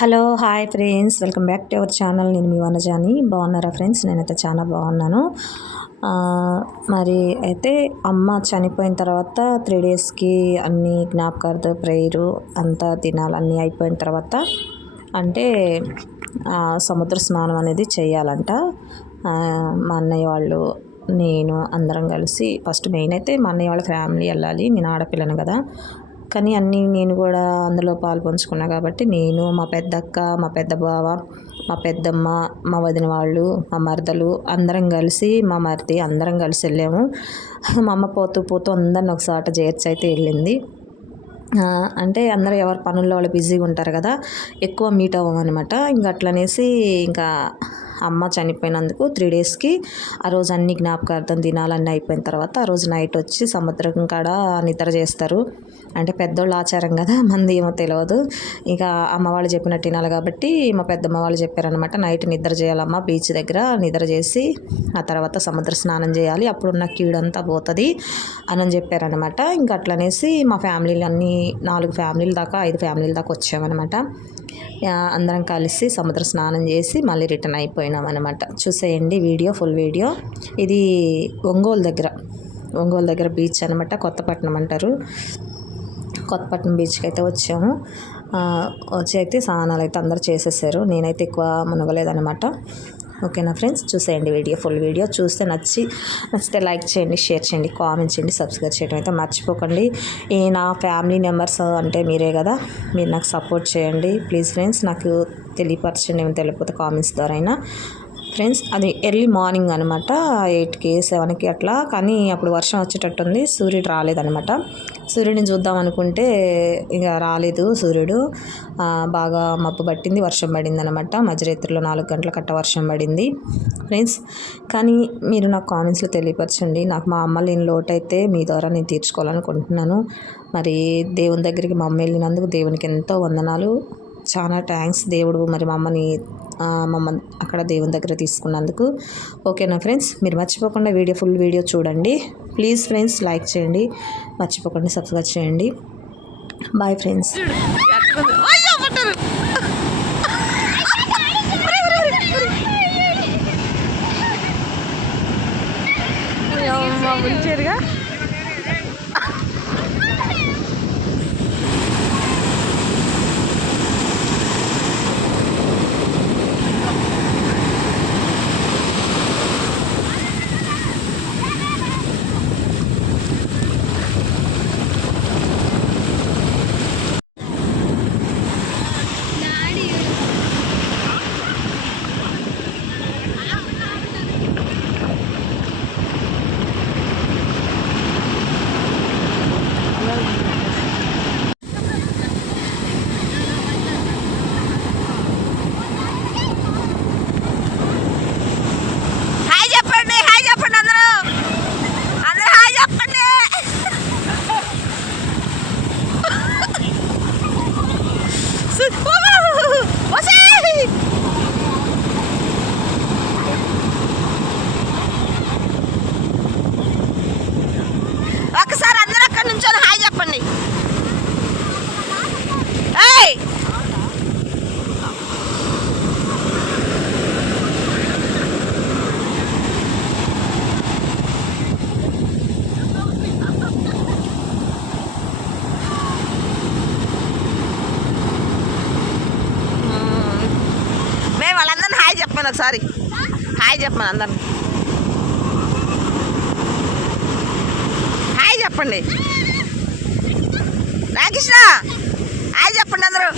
Hello hi friends, welcome back to our channel. నేను మీ వనజాని. బాగున్నారా friends? నేనైతే చాలా బాగున్నాను. మరి అయితే అమ్మ చనిపోయిన తర్వాత 3 డేస్కి అన్ని జ్ఞాపకార్థ ప్రేయరు అంతా తినాలి అన్నీ అయిపోయిన తర్వాత అంటే సముద్ర స్నానం అనేది చేయాలంట. మా అన్నయ్య వాళ్ళు నేను అందరం కలిసి ఫస్ట్ మెయిన్ అయితే మా అన్నయ్య వాళ్ళ ఫ్యామిలీ వెళ్ళాలి. నేను ఆడపిల్లను కదా, కానీ అన్నీ నేను కూడా అందులో పాలు పంచుకున్నా కాబట్టి నేను, మా పెద్దక్క, మా పెద్ద బావ, మా పెద్దమ్మ, మా వదిన వాళ్ళు, మా మరదలు అందరం కలిసి, మా మరిది అందరం కలిసి వెళ్ళాము. మా అమ్మ పోతూ పోతూ అందరిని ఒకసాట చేర్చి అయితే వెళ్ళింది. అంటే అందరూ ఎవరి పనుల్లో వాళ్ళు బిజీగా ఉంటారు కదా, ఎక్కువ మీట్ అవ్వమన్నమాట. ఇంకా అట్లనేసి ఇంకా అమ్మ చనిపోయినందుకు 3 డేస్కి ఆ రోజు అన్ని జ్ఞాపకార్థం దినాలన్నీ అయిపోయిన తర్వాత ఆ రోజు నైట్ వచ్చి సముద్రం కాడ నిద్ర చేస్తారు. అంటే పెద్దోళ్ళు ఆచారం కదా, మంది ఏమో తెలియదు. ఇక అమ్మ వాళ్ళు చెప్పినట్టు వినాలి కాబట్టి మా పెద్దమ్మ వాళ్ళు చెప్పారనమాట, నైట్ నిద్ర చేయాలమ్మ బీచ్ దగ్గర నిద్ర చేసి ఆ తర్వాత సముద్ర స్నానం చేయాలి, అప్పుడున్న కీడంతా పోతుంది అని చెప్పారనమాట. ఇంకా అట్లనేసి మా ఫ్యామిలీలు అన్నీ 4 ఫ్యామిలీల దాకా 5 ఫ్యామిలీల దాకా వచ్చామన్నమాట. అందరం కలిసి సముద్ర స్నానం చేసి మళ్ళీ రిటర్న్ అయిపోయినాం అనమాట. చూసేయండి వీడియో, ఫుల్ వీడియో. ఇది ఒంగోలు దగ్గర బీచ్ అనమాట, కొత్తపట్నం అంటారు. కొత్తపట్నం బీచ్కి అయితే వచ్చాము. వచ్చి అయితే స్నానాలు అయితే అందరు చేసేసారు, నేనైతే ఎక్కువ మునగలేదనమాట. ఓకేనా ఫ్రెండ్స్, చూసేయండి వీడియో, ఫుల్ వీడియో. చూస్తే నచ్చితే లైక్ చేయండి, షేర్ చేయండి, కామెంట్ చేయండి, సబ్స్క్రైబ్ చేయడం అయితే మర్చిపోకండి. నా ఫ్యామిలీ మెంబర్స్ అంటే మీరే కదా, మీరు నాకు సపోర్ట్ చేయండి ప్లీజ్ ఫ్రెండ్స్. నాకు తెలియపరచండి, ఏమైనా తెలియకపోతే కామెంట్స్ ద్వారా అయినా. ఫ్రెండ్స్ అది ఎర్లీ మార్నింగ్ అనమాట, 8కి 7కి అట్లా. కానీ అప్పుడు వర్షం వచ్చేటట్టుంది, సూర్యుడు రాలేదనమాట. సూర్యుడిని చూద్దాం అనుకుంటే ఇక రాలేదు సూర్యుడు. బాగా మబ్బు పట్టింది, వర్షం పడింది అనమాట. మధ్యరాత్రిలో 4 గంటల కట్ట వర్షం పడింది ఫ్రెండ్స్. కానీ మీరు నాకు కామెంట్స్లో తెలియపరచండి. నాకు మా అమ్మ లేని లోటు అయితే మీ ద్వారా నేను తీర్చుకోవాలనుకుంటున్నాను. మరి దేవుని దగ్గరికి మా అమ్మ వెళ్ళినందుకు దేవునికి ఎంతో వందనాలు, చాలా థ్యాంక్స్ దేవుడు మరి మమ్మల్ని అక్కడ దేవుని దగ్గర తీసుకున్నందుకు. ఓకేనా ఫ్రెండ్స్, మీరు మర్చిపోకుండా వీడియో, ఫుల్ వీడియో చూడండి ప్లీజ్ ఫ్రెండ్స్. లైక్ చేయండి, మర్చిపోకుండా సబ్స్క్రైబ్ చేయండి. Bye friends. ఒకసారి అందరూ అక్కడ నుంచొని హాయ్ చెప్పండి. ఏయ్ మేము వాళ్ళందరినీ హాయ్ చెప్పండి, ఒకసారి హాయ్ చెప్పండి అందరిని. హాయ్ చెప్పండి రాకృష్ణ, హాయ్ చెప్పండి అందరూ.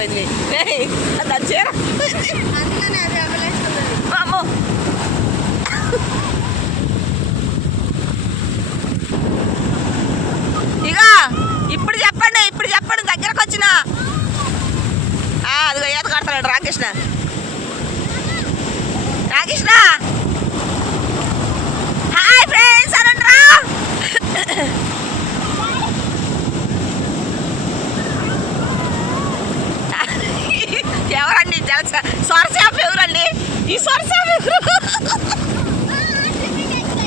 అయిపోయింది దాని చీర అమ్మో ఇక ఇప్పుడు చెప్పండి దగ్గరకు వచ్చిన అదిగో ఈత కడతాడు రామకృష్ణ హాయ్ ఫ్రెండ్స్ అనండ్రా ఎవరండి సొరసేప ఎవరండి ఈ సొరసేప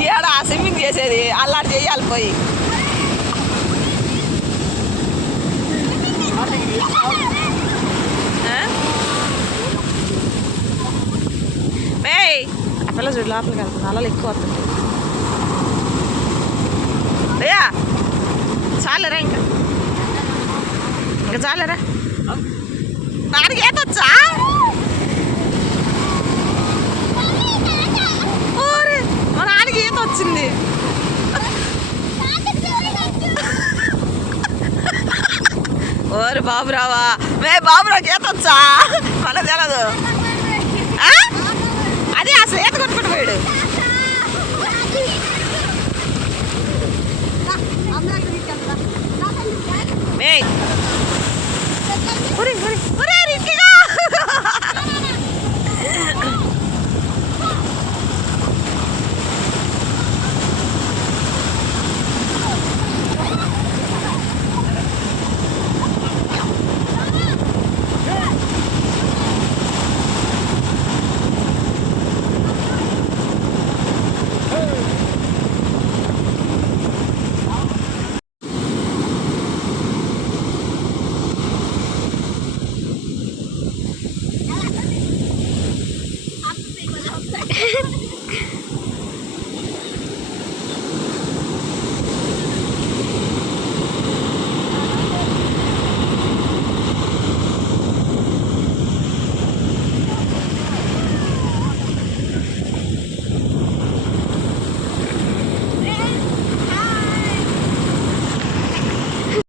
ఏడా స్విమ్మింగ్ చేసేది అల్లాడు చేయాలి పోయి ఆ పిల్ల చూడు లోపలికి వెళ్తుంది అలా ఎక్కువ వస్తుంది అయ్యా చాలేరా ఇంకా చాలేరా నాన్నకి ఏతొచ్చా మా నాన్నకి ఈత వచ్చింది ఓరే బాబురావా బాబురావుకి ఈతొచ్చా మళ్ళీ తెలదు అదే అసలు ఈత కొట్టుకుంటూ పోయాడు మే